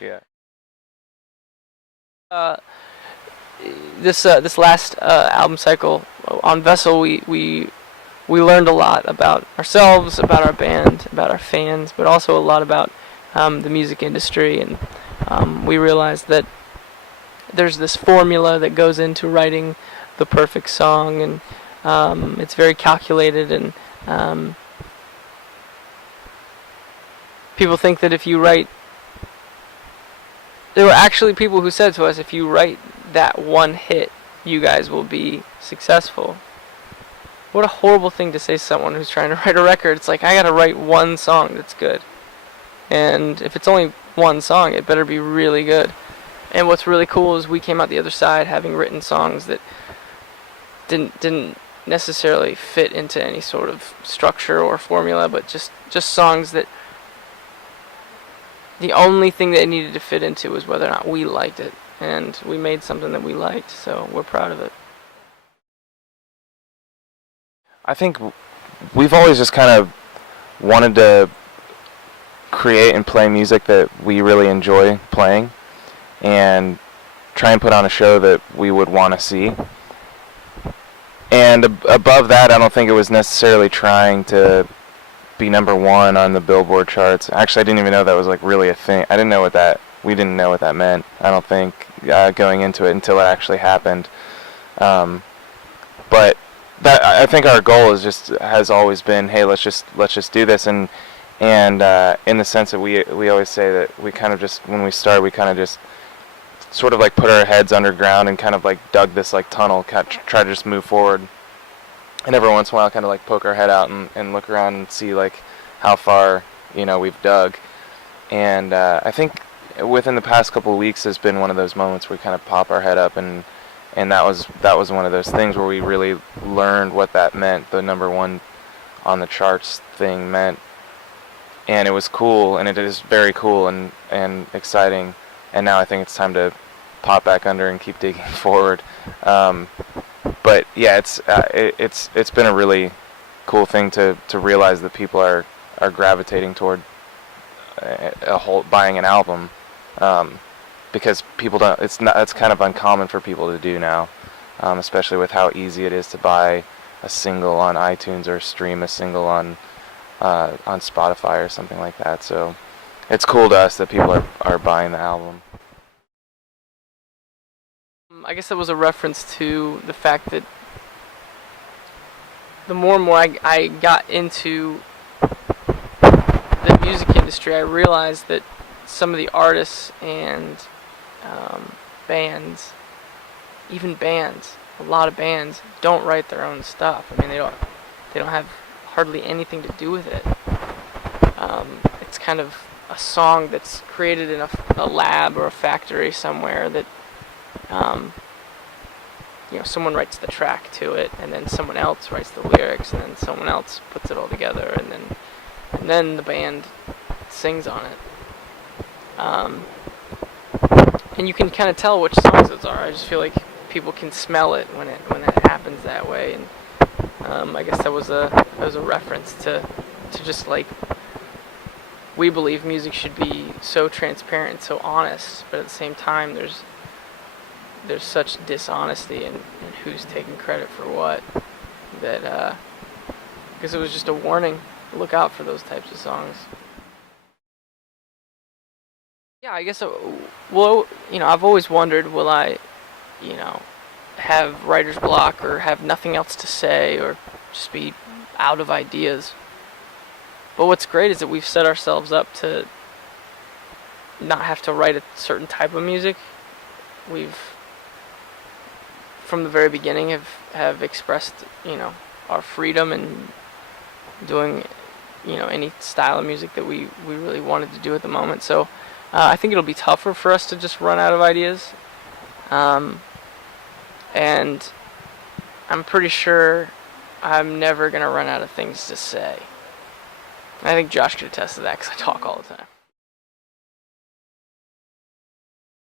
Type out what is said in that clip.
Yeah. Uh, this last album cycle on Vessel, we learned a lot about ourselves, about our band, about our fans, but also a lot about the music industry, and we realized that there's this formula that goes into writing the perfect song, and it's very calculated, and people think that if you write, there were actually people who said to us, if you write that one hit, you guys will be successful. What a horrible thing to say to someone who's trying to write a record. It's like, I gotta write one song that's good. And if it's only one song, it better be really good. And what's really cool is we came out the other side having written songs that didn't necessarily fit into any sort of structure or formula, but just songs that the only thing that it needed to fit into was whether or not we liked it. And we made something that we liked, so we're proud of it. I think we've always just kind of wanted to create and play music that we really enjoy playing and try and put on a show that we would want to see. And above that, I don't think it was necessarily trying to be number one on the Billboard charts. Actually, I didn't even know that was like really a thing. We didn't know what that meant, I don't think, going into it until it actually happened. But that, I think our goal has always been, hey, let's just do this, and in the sense that we always say that we kind of just, when we started, we kind of just sort of like put our heads underground and kind of like dug this like tunnel, try to just move forward, and every once in a while kind of like poke our head out and look around and see like how far we've dug. And I think within the past couple of weeks has been one of those moments where we kind of pop our head up, and that was one of those things where we really learned what that meant, the number one on the charts thing meant. And it was cool, and it is very cool and exciting. And now I think it's time to pop back under and keep digging forward. But yeah, it's been a really cool thing to realize that people are gravitating toward buying an album, because people don't. It's kind of uncommon for people to do now, especially with how easy it is to buy a single on iTunes or stream a single on Spotify or something like that. So it's cool to us that people are buying the album. I guess that was a reference to the fact that the more and more I got into the music industry, I realized that some of the artists and bands, even bands, a lot of bands don't write their own stuff. I mean, they don't have hardly anything to do with it. It's kind of a song that's created in a lab or a factory somewhere that someone writes the track to it, and then someone else writes the lyrics, and then someone else puts it all together, and then the band sings on it. And you can kind of tell which songs those are. I just feel like people can smell it when it happens that way, and I guess that was a reference to just like, we believe music should be so transparent, so honest, but at the same time there's such dishonesty in who's taking credit for what, that I guess it was just a warning. Look out for those types of songs. Yeah, I guess, well, I've always wondered, will I, have writer's block or have nothing else to say or just be out of ideas. But what's great is that we've set ourselves up to not have to write a certain type of music. We've, from the very beginning, have expressed, our freedom in doing, any style of music that we really wanted to do at the moment. So I think it'll be tougher for us to just run out of ideas. And I'm pretty sure I'm never going to run out of things to say. I think Josh could attest to that because I talk all the time.